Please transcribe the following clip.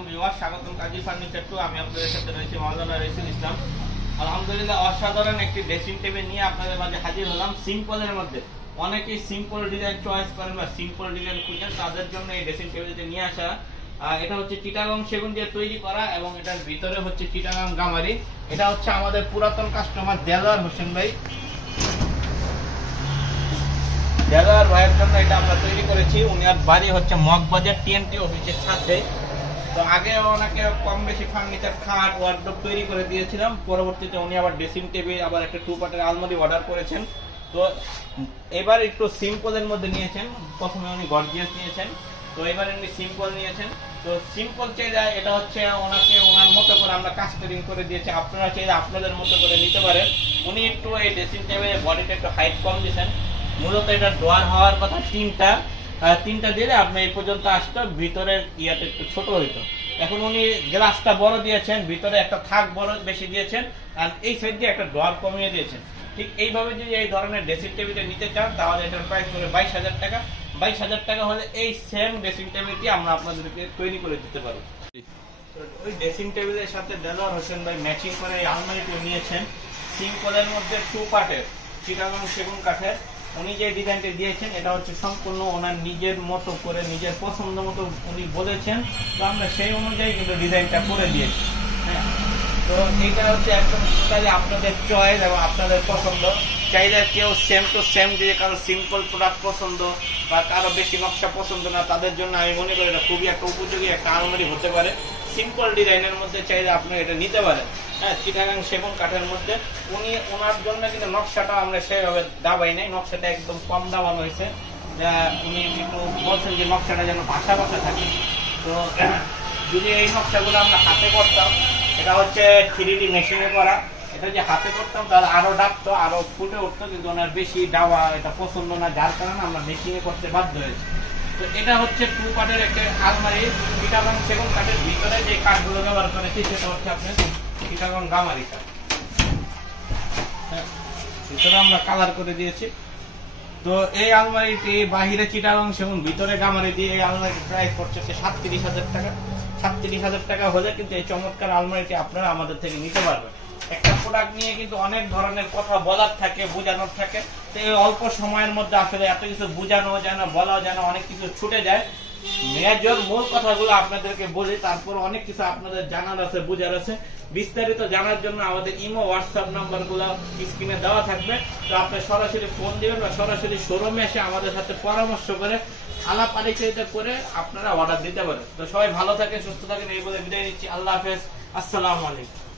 আলাইকুম ভিউয়ার, স্বাগতম কাজী furniture two. আমি আপনাদের সাথে রয়েছি মাওলানা রাইসুল ইসলাম। আলহামদুলিল্লাহ অসাধারণ একটি ড্রেসিং টেবিল নিয়ে আপনাদের মাঝে হাজির হলাম। সিম্পলের মধ্যে অনেকেই সিম্পল ডিজাইন চয়েস করেন বা সিম্পল ডিজাইন খুঁজেন, তাদের জন্য এই ড্রেসিং টেবিলটি নিয়ে আসা। এটা হচ্ছে চিটাগং সেগুন দিয়ে তৈরি করা এবং এটার ভিতরে হচ্ছে চিটাগং গামারি। এটা হচ্ছে আমাদের পুরাতন কাস্টমার দেলোয়ার হোসেন ভাই, দেলোয়ার ভাইয়ের জন্য এটা আমরা তৈরি করেছি। উনার বাড়ি হচ্ছে মগবাজার টিএনটি অফিসের সাথে। তো আগে ওনাকে কম বেশি ফার্নিচার, খাট, ওয়ার্ডরোব তৈরি করে দিয়েছিলাম। পরবর্তীতে উনি আবার ড্রেসিং টেবিল, আবার একটা 2 পার্টের আলমারি অর্ডার করেছেন। তো এবার একটু সিম্পলের মধ্যে নিয়েছেন। প্রথমে উনি গর্জিয়াস নিয়েছেন, তো এবার উনি সিম্পল নিয়েছেন। তো সিম্পল চাইলে এটা হচ্ছে ওনাকে ওনার মতো করে আমরা কাস্টমাইজিং করে দিয়েছি। আপনারা চাইলে আপনাদের মতো করে নিতে পারেন। উনি একটু এই ড্রেসিং টেবিলের বডিটা একটু হাইট কম দিয়েছেন। মূলত এটা ডোয়ার হওয়ার কথা তিনটা দিলে আপনি এই পর্যন্ত আসতো, ভিতরের ইয়াটা একটু ছোট হইতো। এখন উনি গ্লাসটা বড় দিয়েছেন, ভিতরে একটা থাক বড় বেশি দিয়েছেন, আর এই সাইড দিয়ে একটা ডোয়ার কমিয়ে দিয়েছেন। ঠিক এইভাবে যদি এই ধরনের ড্রেসিং টেবিলটা নিতে চান তাহলে এটার প্রাইস করে 22,000 টাকা। 22,000 টাকা হলে এই সেম ড্রেসিং টেবিলটি আমরা আপনাদেরকে তৈরি করে দিতে পারবো। ওই ড্রেসিং টেবিলের সাথে দেলোয়ার হোসেন ভাই ম্যাচিং করে এই আলমারিটি নিয়েছেন। সিম্পলের মধ্যে 2 পার্টের চিটাগং সেগুন কাঠের। উনি যে ডিজাইনটা দিয়েছেন এটা হচ্ছে সম্পূর্ণ ওনার নিজের মতো করে, নিজের পছন্দ মতো উনি বলেছেন। তো আমরা সেই অনুযায়ী কিন্তু ডিজাইনটা করে দিয়েছি। হ্যাঁ, তো এইটা হচ্ছে একদম টোটালি আপনাদের চয়েস এবং আপনাদের পছন্দ। চাইলে কেউ সেম টু সেম দিয়ে, কারো সিম্পল প্রোডাক্ট পছন্দ বা কারো বেশি নকশা পছন্দ না, তাদের জন্য আমি মনে করি এটা খুবই একটা উপযোগী একটা আলমারি হতে পারে। সিম্পল ডিজাইনের মধ্যে চাইলে আপনি এটা নিতে পারেন। হ্যাঁ, চিটাগাং সেগুন কাঠের মধ্যে উনি ওনার জন্য কিন্তু নকশাটা আমরা সেভাবে দাবাই নাই, নকশাটা একদম কম দাবানো হয়েছে। উনি একটু বলছেন যে নকশাটা যেন ভাষা থাকে। তো যদি এই নকশাগুলো আমরা হাতে করতাম, এটা হচ্ছে 3D মেশিনে করা, এটা যে হাতে করতাম তাহলে আরো ডাকতো, আরো ফুটে উঠতো, কিন্তু ওনার বেশি ডাওয়া এটা পছন্দ না, যার কারণে আমরা মেশিনে করতে বাধ্য হয়েছি। তো এটা হচ্ছে 2 পার্টের একটা আলমারি। চিটাগং সেগুন কাঠের ভিতরে যে কাঠগুলো ব্যবহার করেছি সেটা হচ্ছে আপনার চিটাগং গামারি কাঠ। ভিতরে আমরা কালার করে দিয়েছি। তো এই আলমারিটি বাহিরে চিটাগং সেগুন, ভিতরে গামারি দিয়ে এই আলমারিটির প্রাইস পড়ছে 37,000 টাকা। 37,000 টাকা হলে কিন্তু এই চমৎকার আলমারিটি আপনারা আমাদের থেকে নিতে পারবেন। একটা প্রোডাক্ট নিয়ে কিন্তু অনেক ধরনের কথা বলার থাকে, বোঝানোর থাকে। তো এই অল্প সময়ের মধ্যে আসলে এত কিছু বোঝানো যায় না, বলা যায় না, অনেক কিছু ছুটে যায়। মেজর মূল কথাগুলো আপনাদেরকে বলি, তারপর অনেক কিছু আপনাদের জানার আছে, বোঝার আছে। বিস্তারিত জানার জন্য আমাদের ইমো, হোয়াটসঅ্যাপ নাম্বার গুলো স্ক্রিনে দেওয়া থাকবে। তো আপনি সরাসরি ফোন দিবেন বা সরাসরি শোরুমে এসে আমাদের সাথে পরামর্শ করে আলাপ আলোচনা করে আপনারা অর্ডার দিতে পারেন। তো সবাই ভালো থাকেন, সুস্থ থাকেন, এই বলে বিদায় নিচ্ছি। আল্লাহ হাফেজ, আসসালামু আলাইকুম।